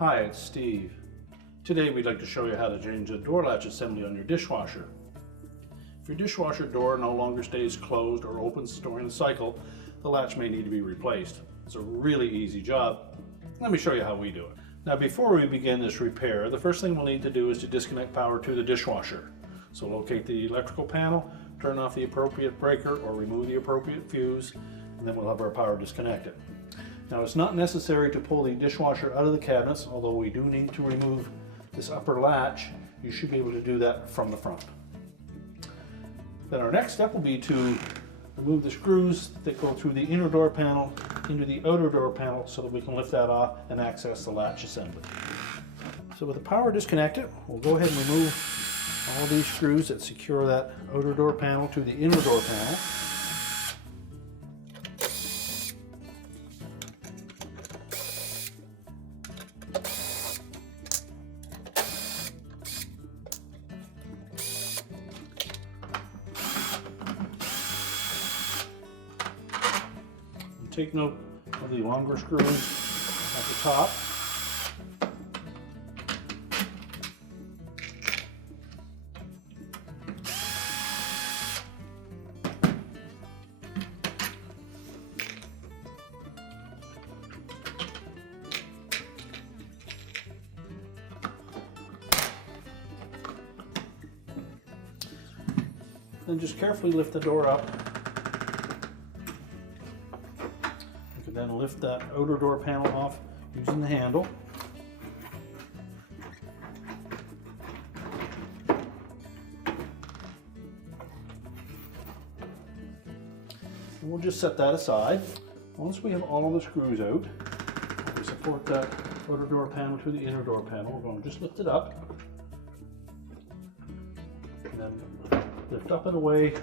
Hi, it's Steve. Today we'd like to show you how to change the door latch assembly on your dishwasher. If your dishwasher door no longer stays closed or opens during the cycle, the latch may need to be replaced. It's a really easy job. Let me show you how we do it. Now before we begin this repair, the first thing we'll need to do is to disconnect power to the dishwasher. So locate the electrical panel, turn off the appropriate breaker or remove the appropriate fuse, and then we'll have our power disconnected. Now it's not necessary to pull the dishwasher out of the cabinets, although we do need to remove this upper latch. You should be able to do that from the front. Then our next step will be to remove the screws that go through the inner door panel into the outer door panel so that we can lift that off and access the latch assembly. So with the power disconnected, we'll go ahead and remove all these screws that secure that outer door panel to the inner door panel. Take note of the longer screws at the top. Then just carefully lift the door up. Then lift that outer door panel off using the handle. And we'll just set that aside. Once we have all of the screws out, we support that outer door panel to the inner door panel. We're going to just lift it up. And then lift up and away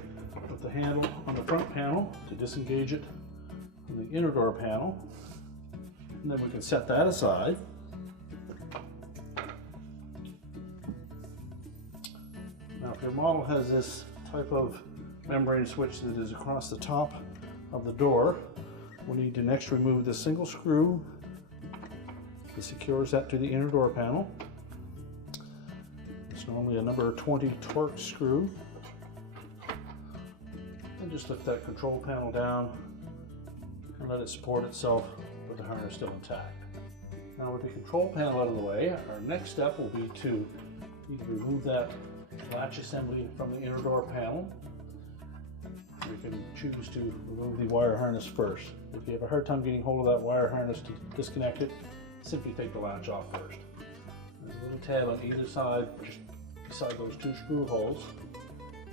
with the handle on the front panel to disengage it the inner door panel, and then we can set that aside. Now if your model has this type of membrane switch that is across the top of the door, we'll need to next remove the single screw that secures that to the inner door panel. It's normally a number 20 Torx screw. And just lift that control panel down and let it support itself with the harness still intact. Now with the control panel out of the way, our next step will be to either remove that latch assembly from the inner door panel. We can choose to remove the wire harness first. If you have a hard time getting hold of that wire harness to disconnect it, simply take the latch off first. There's a little tab on either side, just beside those two screw holes.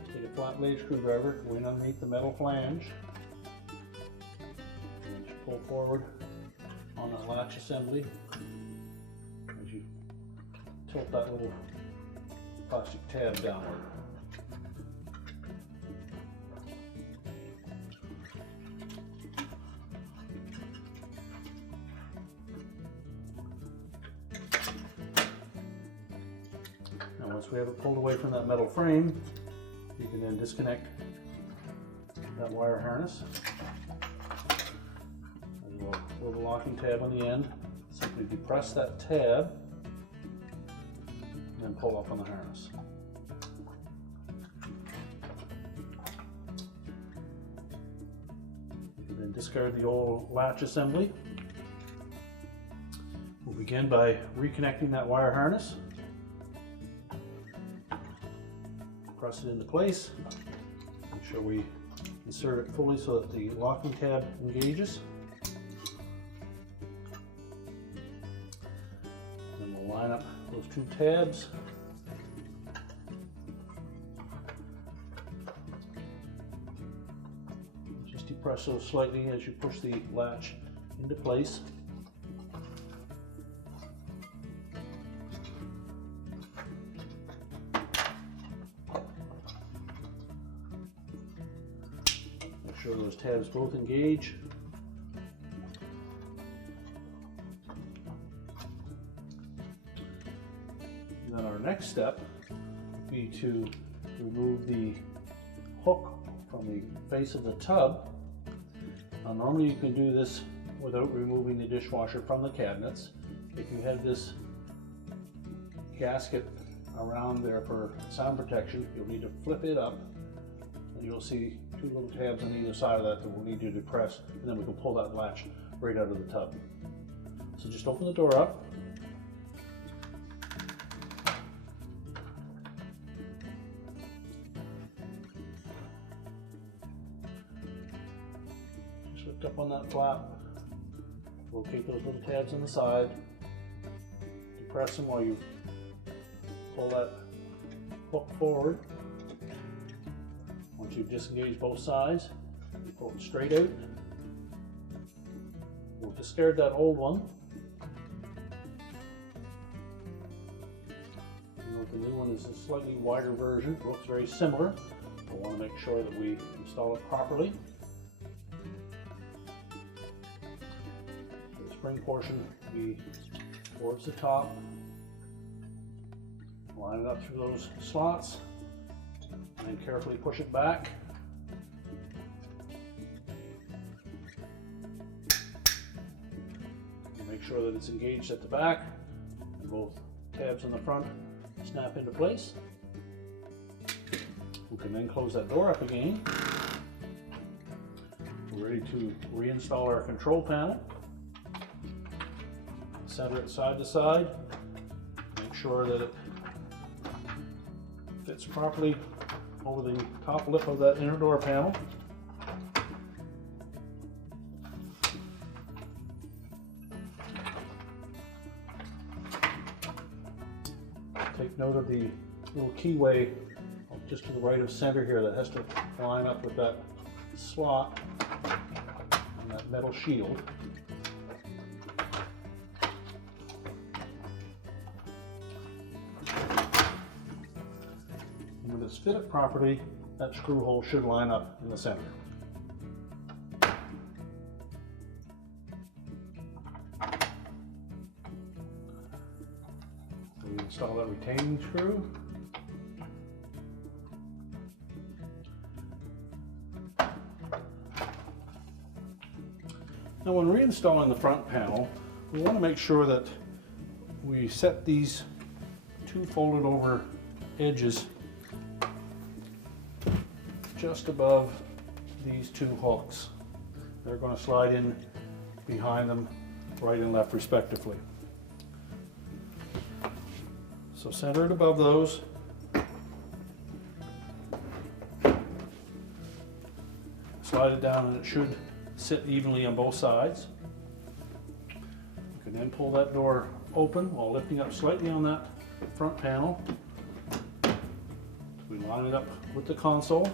Take a flat blade screwdriver, go in underneath the metal flange, pull forward on the latch assembly as you tilt that little plastic tab downward. Now once we have it pulled away from that metal frame, you can then disconnect that wire harness. With a locking tab on the end, simply depress that tab and then pull up on the harness. You can then discard the old latch assembly. We'll begin by reconnecting that wire harness. Press it into place. Make sure we insert it fully so that the locking tab engages. Line up those two tabs. Just depress those slightly as you push the latch into place. Make sure those tabs both engage. Then our next step would be to remove the hook from the face of the tub. Now normally you can do this without removing the dishwasher from the cabinets. if you had this gasket around there for sound protection, you'll need to flip it up, and you'll see two little tabs on either side of that that we'll need you to depress, and then we can pull that latch right out of the tub. So just open the door up. Just lift up on that flap, locate those little tabs on the side, depress them while you pull that hook forward. Once you've disengaged both sides, you pull it straight out. We'll discard that old one. The new one is a slightly wider version. It looks very similar. We want to make sure that we install it properly. The spring portion will be towards the top. Line it up through those slots, and then carefully push it back. And make sure that it's engaged at the back, and both tabs on the front snap into place. We can then close that door up again. We're ready to reinstall our control panel. Center it side to side. Make sure that it fits properly over the top lip of that inner door panel. Take note of the little keyway just to the right of center here that has to line up with that slot and that metal shield. And when it's fitted properly, that screw hole should line up in the center. We install that retaining screw. Now when reinstalling the front panel, we want to make sure that we set these two folded over edges just above these two hooks. They're going to slide in behind them, right and left respectively. So center it above those. Slide it down and it should sit evenly on both sides. You can then pull that door open while lifting up slightly on that front panel. We line it up with the console.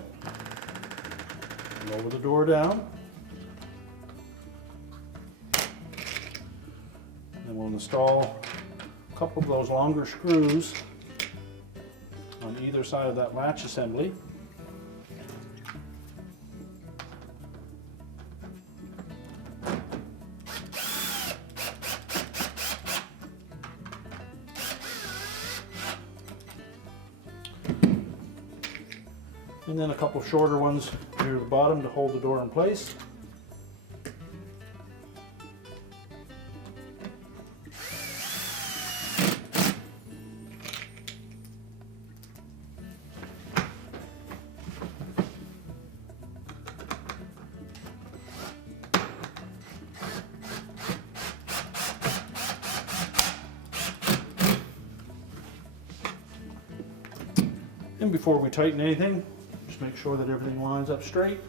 Lower the door down. And we'll install a couple of those longer screws on either side of that latch assembly. And then a couple of shorter ones near the bottom to hold the door in place. And before we tighten anything, just make sure that everything lines up straight.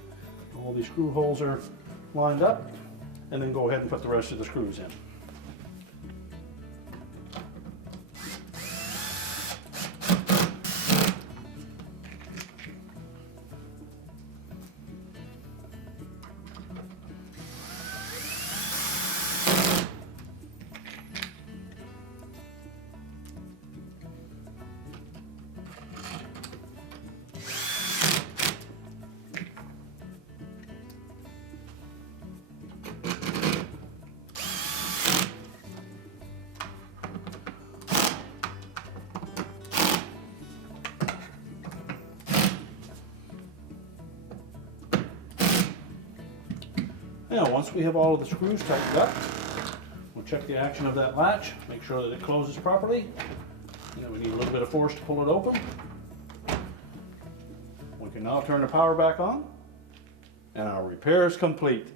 All these screw holes are lined up, and then go ahead and put the rest of the screws in. Now, once we have all of the screws tightened up, we'll check check the action of that latch, make sure that it closes properly. And then we need a little bit of force to pull it open. We can now turn the power back on, and our repair is complete.